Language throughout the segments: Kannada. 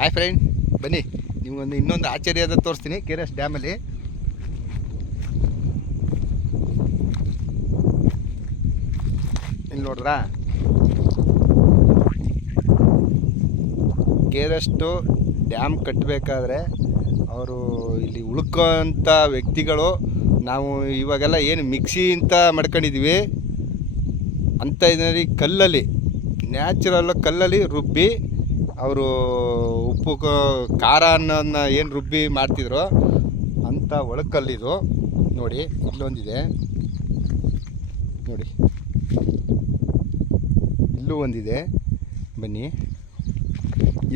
ಹಾಯ್ ಫ್ರೆಂಡ್, ಬನ್ನಿ ನಿಮಗೊಂದು ಇನ್ನೊಂದು ಆಶ್ಚರ್ಯದ ತೋರಿಸ್ತೀನಿ. KRS ಡ್ಯಾಮಲ್ಲಿ ಇಲ್ಲಿ ನೋಡ್ರಾ, KRS ಡ್ಯಾಮ್ ಕಟ್ಟಬೇಕಾದ್ರೆ ಅವರು ಇಲ್ಲಿ ಉಳ್ಕೋಂಥ ವ್ಯಕ್ತಿಗಳು, ನಾವು ಇವಾಗೆಲ್ಲ ಏನು ಮಿಕ್ಸಿ ಅಂತ ಮಾಡ್ಕೊಂಡಿದ್ದೀವಿ ಅಂಥ ಇದರಲ್ಲಿ ಕಲ್ಲಲ್ಲಿ, ನ್ಯಾಚುರಲ್ ಕಲ್ಲಲ್ಲಿ ರುಬ್ಬಿ ಅವರು ಉಪ್ಪು ಖಾರ ಅನ್ನೋದನ್ನ ಏನು ರುಬ್ಬಿ ಮಾಡ್ತಿದ್ರು ಅಂಥ ಒಳಕಲ್ಲಿದು. ನೋಡಿ ಇಲ್ಲೊಂದಿದೆ, ನೋಡಿ ಇಲ್ಲೂ ಒಂದಿದೆ. ಬನ್ನಿ,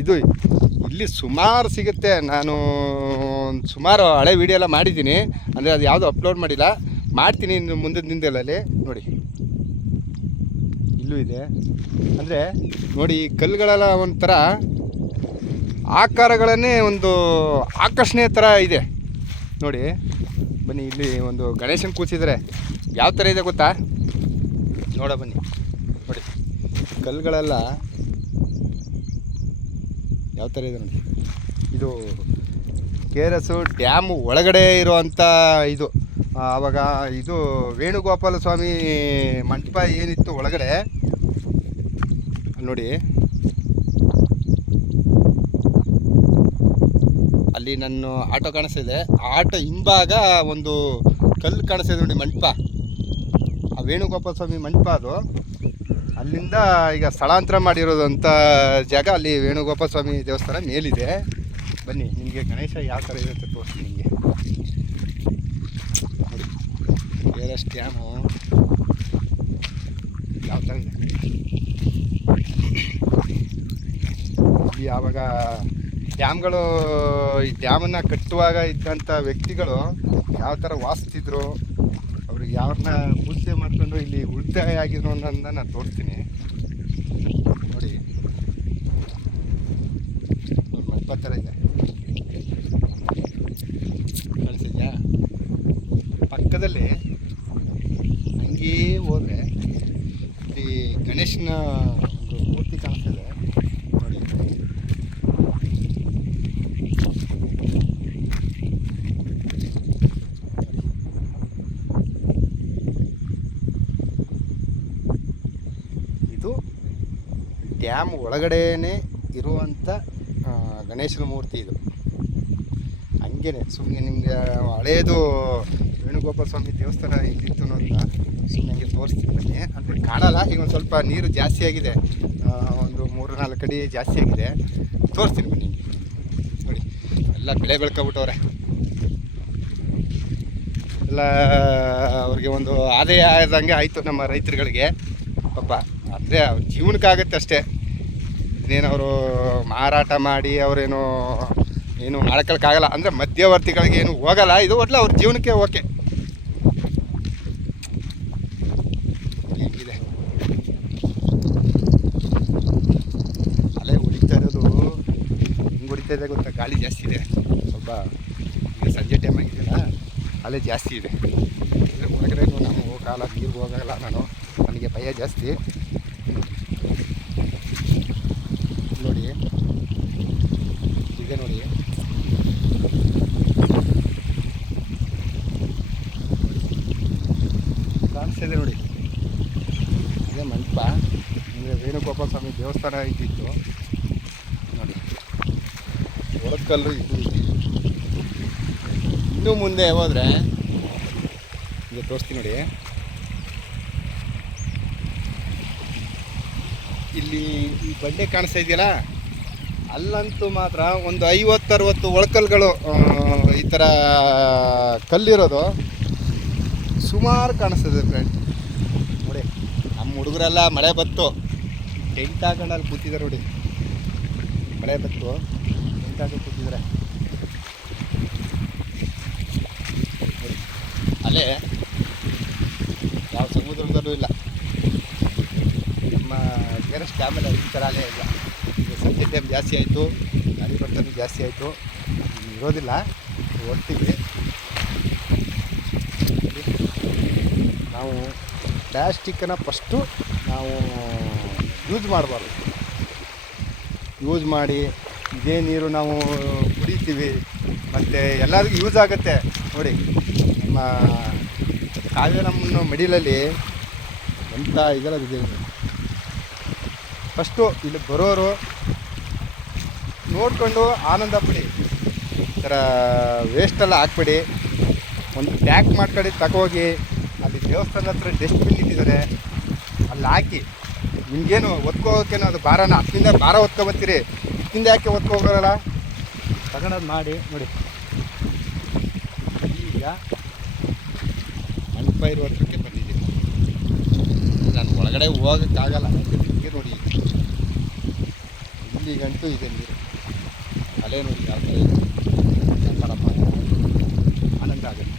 ಇದು ಇಲ್ಲಿ ಸುಮಾರು ಸಿಗುತ್ತೆ. ನಾನು ಸುಮಾರು ಹಳೆ ವೀಡಿಯೋ ಎಲ್ಲ ಮಾಡಿದ್ದೀನಿ, ಅಂದರೆ ಅದು ಯಾವುದೂ ಅಪ್ಲೋಡ್ ಮಾಡಿಲ್ಲ, ಮಾಡ್ತೀನಿ ಇನ್ನು ಮುಂದಿನ ದಿನದಲ್ಲಿ. ನೋಡಿ ಇಲ್ಲೂ ಇದೆ. ಅಂದರೆ ನೋಡಿ, ಈ ಕಲ್ಲುಗಳೆಲ್ಲ ಒಂಥರ ಆಕಾರಗಳನ್ನೇ ಒಂದು ಆಕರ್ಷಣೆ ಥರ ಇದೆ. ನೋಡಿ ಬನ್ನಿ, ಇಲ್ಲಿ ಒಂದು ಗಣೇಶನ ಕೂರಿಸಿದರೆ ಯಾವ ಥರ ಇದೆ ಗೊತ್ತಾ? ನೋಡ ಬನ್ನಿ, ನೋಡಿ ಕಲ್ಲುಗಳೆಲ್ಲ ಯಾವ ಥರ ಇದೆ ನೋಡಿ. ಇದು KRS ಡ್ಯಾಮ್ ಒಳಗಡೆ ಇರುವಂಥ ಇದು. ಆವಾಗ ಇದು ವೇಣುಗೋಪಾಲ ಸ್ವಾಮಿ ಮಂಟಪ ಏನಿತ್ತು ಒಳಗಡೆ, ನೋಡಿ ಅಲ್ಲಿ ನನ್ನ ಆಟೋ ಕಾಣಿಸ್ತಿದೆ. ಆಟೋ ಹಿಂಭಾಗ ಒಂದು ಕಲ್ಲು ಕಾಣಿಸ್ತಿದೆ ನೋಡಿ, ಮಂಟಪ. ಆ ವೇಣುಗೋಪಾಲ ಸ್ವಾಮಿ ಮಂಟಪ ಅದು. ಅಲ್ಲಿಂದ ಈಗ ಸ್ಥಳಾಂತರ ಮಾಡಿರೋದಂಥ ಜಾಗ, ಅಲ್ಲಿ ವೇಣುಗೋಪಾಲ ಸ್ವಾಮಿ ದೇವಸ್ಥಾನ ಮೇಲಿದೆ. ಬನ್ನಿ, ನಿಮಗೆ ಗಣೇಶ ಯಾವ ಥರ ಇದೆ ಅಂತ ತೋರಿಸ್ತೀನಿ ನಿಮಗೆ. ನೋಡಿ KRS ಡ್ಯಾಮು ಯಾವ ಥರ ಇದೆ. ಇಲ್ಲಿ ಆವಾಗ ಡ್ಯಾಮ್ಗಳು, ಈ ಡ್ಯಾಮನ್ನು ಕಟ್ಟುವಾಗ ಇದ್ದಂಥ ವ್ಯಕ್ತಿಗಳು ಯಾವ ಥರ ವಾಸಿಸ್ತಿದ್ರು, ಅವ್ರಿಗೆ ಯಾರನ್ನ ಪೂಜೆ ಮಾಡ್ಕೊಂಡು ಇಲ್ಲಿ ಉಳಿತಾಯ ಆಗಿದ್ರು ಅನ್ನೋದನ್ನ ನಾನು ತೋರಿಸ್ತೀನಿ. ನೋಡಿ ಮಂಟಪ ಥರ ಇದೆ, ಕಾಣಿಸಿದ್ಯಾ? ಪಕ್ಕದಲ್ಲಿ ಹಂಗೇ ಹೋದರೆ ಇಲ್ಲಿ ಗಣೇಶನ ಒಂದು ಮೂರ್ತಿ ಕಾಣಿಸ್ತಿದೆ ನೋಡಿ. ಇದು ಡ್ಯಾಮ್ ಒಳಗಡೆನೇ ಇರುವಂಥ ಗಣೇಶನ ಮೂರ್ತಿ. ಇದು ಹಂಗೇನೆ ಸುಮ್ಮನೆ ನಿಮಗೆ ಹಳೇದು ವೇಣುಗೋಪಾಲ ಸ್ವಾಮಿ ದೇವಸ್ಥಾನ ಇಲ್ಲಿತ್ತು ಅಂತ ಸುಮ್ಮನೆ ಹಂಗೆ ತೋರಿಸ್ತೀನಿ ಬನ್ನಿ. ಅಂದರೆ ಕಾಣಲ್ಲ, ಈಗ ಒಂದು ಸ್ವಲ್ಪ ನೀರು ಜಾಸ್ತಿ ಆಗಿದೆ, ಒಂದು 3-4 ಅಡಿ ಜಾಸ್ತಿ ಆಗಿದೆ. ತೋರಿಸ್ತೀನಿ ಬನ್ನಿ. ನೋಡಿ ಎಲ್ಲ ಬೆಳೆ ಬೆಳ್ಕೊಬಿಟ್ಟವ್ರೆ, ಎಲ್ಲ ಅವ್ರಿಗೆ ಒಂದು ಆದಾಯ ಆದಂಗೆ ಆಯಿತು ನಮ್ಮ ರೈತರುಗಳಿಗೆ ಪಾಪ. ಅಂದರೆ ಅವ್ರ ಜೀವನಕ್ಕಾಗತ್ತೆ ಅಷ್ಟೇ, ಇನ್ನೇನು ಅವರು ಮಾರಾಟ ಮಾಡಿ ಅವರೇನು ಏನು ಮಾಡ್ಕೊಳಕ್ಕಾಗಲ್ಲ. ಅಂದರೆ ಮಧ್ಯವರ್ತಿಗಳಿಗೆ ಏನು ಹೋಗಲ್ಲ ಇದು, ಒಟ್ಲ ಅವ್ರ ಜೀವನಕ್ಕೆ ಓಕೆ. ಹೀಗಿದೆ ಅಲೆ ಹೊಡಿತಾ ಇರೋದು, ಹಿಂಗೆ ಹೊಡಿತಾ ಇದೆ ಗೊತ್ತಾ? ಗಾಳಿ ಜಾಸ್ತಿ ಇದೆ ಸ್ವಲ್ಪ, ಈಗ ಸಂಜೆ ಟೈಮ್ ಆಗಿದೆಯಲ್ಲ, ಅಲೆ ಜಾಸ್ತಿ ಇದೆ. ಅಂದರೆ ಹೊರಗಡೆ ನಾನು ಹೋಗಲ್ಲ, ನೀರಿಗೆ ಹೋಗಲ್ಲ ನಾನು, ನನಗೆ ಭಯ ಜಾಸ್ತಿ. ನೋಡಿ ಈಗ ನೋಡಿ ಕಾಣಿಸ್ತಿದೆ ನೋಡಿ, ಇದೇ ಮಂಟಪ. ಅಂದರೆ ವೇಣುಗೋಪಾಲ ಸ್ವಾಮಿ ದೇವಸ್ಥಾನ ಇದ್ದಿತ್ತು ನೋಡಿ. ಒಳಕಲ್ಲು ಇದು. ಇನ್ನೂ ಮುಂದೆ ಹೋದರೆ ಈಗ ತೋರಿಸ್ತೀನಿ ನೋಡಿ. ಇಲ್ಲಿ ಈ ಬಂಡೆ ಕಾಣಿಸ್ತಾ ಇದೆಯಲ್ಲ, ಅಲ್ಲಂತೂ ಮಾತ್ರ ಒಂದು 50-60 ಒಳಕಲ್ಗಳು ಈ ಥರ ಕಲ್ಲಿರೋದು ಸುಮಾರು ಕಾಣಿಸ್ತದೆ ಫ್ರೆಂಡ್. ನೋಡಿ ನಮ್ಮ ಹುಡುಗರೆಲ್ಲ ಮಳೆ ಬತ್ತು ಟೆಂಟ್ ಹಾಕೊಂಡು ಅಲ್ಲಿ ಕೂತಿದ್ದಾರೆ ನೋಡಿ. ಮಳೆ ಬತ್ತು ಟೆಂಟ್ ಹಾಕೊಂಡು ಕೂತಿದ್ದಾರೆ ನೋಡಿ. ಅಲ್ಲೇ ಯಾವ ಸಮುದ್ರದಲ್ಲೂ ಇಲ್ಲ, ನಮ್ಮ KRS ಡ್ಯಾಮಲ್ಲಿ ಈ ಥರ ಅಲ್ಲೇ ಇಲ್ಲ. ಈಗ ಸಂಜೆ ಟೈಮ್ ಜಾಸ್ತಿ ಆಯಿತು, ಗಾಳಿ ಬರ್ತಾನೆ ಜಾಸ್ತಿ ಆಯಿತು, ಇರೋದಿಲ್ಲ. ಹೊರ್ತೀವಿ ನಾವು ಪ್ಲಾಸ್ಟಿಕ್ಕನ್ನು ಫಸ್ಟು ನಾವು ಯೂಸ್ ಮಾಡಬಾರ್ದು. ಯೂಸ್ ಮಾಡಿ ಇದೇ ನೀರು ನಾವು ಕುಡಿತೀವಿ ಮತ್ತು ಎಲ್ಲರಿಗೂ ಯೂಸ್ ಆಗುತ್ತೆ. ನೋಡಿ ನಮ್ಮ ಕಾವೇರಮ್ಮನ ಮಡಿಲಲ್ಲಿ ಎಂಥ ಇದೆಲ್ಲ ಇದೆ. ಫಸ್ಟು ಇಲ್ಲಿ ಬರೋರು ನೋಡಿಕೊಂಡು ಆನಂದ ಪಡಿ, ಈ ಥರ ವೇಸ್ಟೆಲ್ಲ ಹಾಕ್ಬೇಡಿ. ಒಂದು ಪ್ಯಾಕ್ ಮಾಡ್ಕೊಂಡು ತಗೋಗಿ ಅಲ್ಲಿ ದೇವಸ್ಥಾನದ ಹತ್ರ ಡಸ್ಟ್ಬಿನ್ ಇಟ್ಟಿದ್ದಾರೆ, ಅಲ್ಲಿ ಹಾಕಿ. ನಿಮಗೇನು ಒತ್ಕೋಗಕ್ಕೇನು ಅದು ಭಾರನ ಹತ್ತಿಂದ ಭಾರ ಒತ್ಕೊಬತ್ತೀರಿ, ಇತ್ತಿಂದ ಯಾಕೆ ಒತ್ಕೋಗೋಲ್ಲ, ತಗೊಂಡೋದು ಮಾಡಿ. ನೋಡಿ ಈಗ ಮಂಟಪ ಇರೋ ಹತ್ರಕ್ಕೆ ಬಂದಿದ್ದೀನಿ. ನಾನು ಒಳಗಡೆ ಹೋಗೋಕ್ಕಾಗಲ್ಲ, ಯಾಕೆ ನೋಡಿ ಇಲ್ಲಿಗಂತೂ ಇದೆ ನೀರು. ಅಲ್ಲೇ ನೋಡಿ ಯಾವ ಥರ ಇದೆ, ಮಾಡಪ್ಪ ಆನಂದ ಆಗುತ್ತೆ.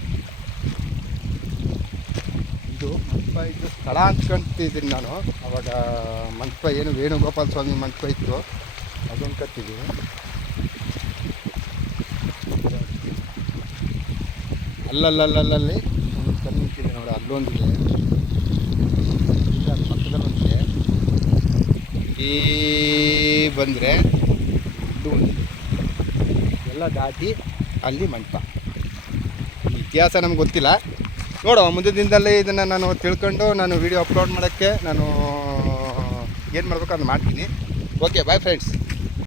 ಇದು ಮಂಟಪ ಇದ್ದು ಸ್ಥಳ ಅಂದ್ಕೊಂತಿದ್ದೀನಿ ನಾನು. ಅವಾಗ ಮಂಟಪ ಏನು ವೇಣುಗೋಪಾಲ ಸ್ವಾಮಿ ಮಂಟಪ ಇತ್ತು, ಅದೊಂದು ಕತ್ತಿದ್ದೀವಿ. ಅಲ್ಲಲ್ಲಿ ಒಂದು ಕಣ್ಣು ನಿಂತಿದೆ ನೋಡಿ, ಅಲ್ಲೊಂದಿದೆ, ಪಕ್ಕದಲ್ಲೊಂದಿದೆ. ಈ ಬಂದರೆ ಇದು ಒಂದಿದೆ, ಎಲ್ಲ ದಾಟಿ ಅಲ್ಲಿ ಮಂಟಪ. ಇತಿಹಾಸ ನಮ್ಗೆ ಗೊತ್ತಿಲ್ಲ, ನೋಡುವ ಮುಂದಿನ ದಿನದಲ್ಲಿ ಇದನ್ನು ನಾನು ತಿಳ್ಕೊಂಡು ನಾನು ವಿಡಿಯೋ ಅಪ್ಲೋಡ್ ಮಾಡೋಕ್ಕೆ ನಾನು ಏನು ಮಾಡಬೇಕು ಅದು ಮಾಡ್ತೀನಿ. Okay, bye friends.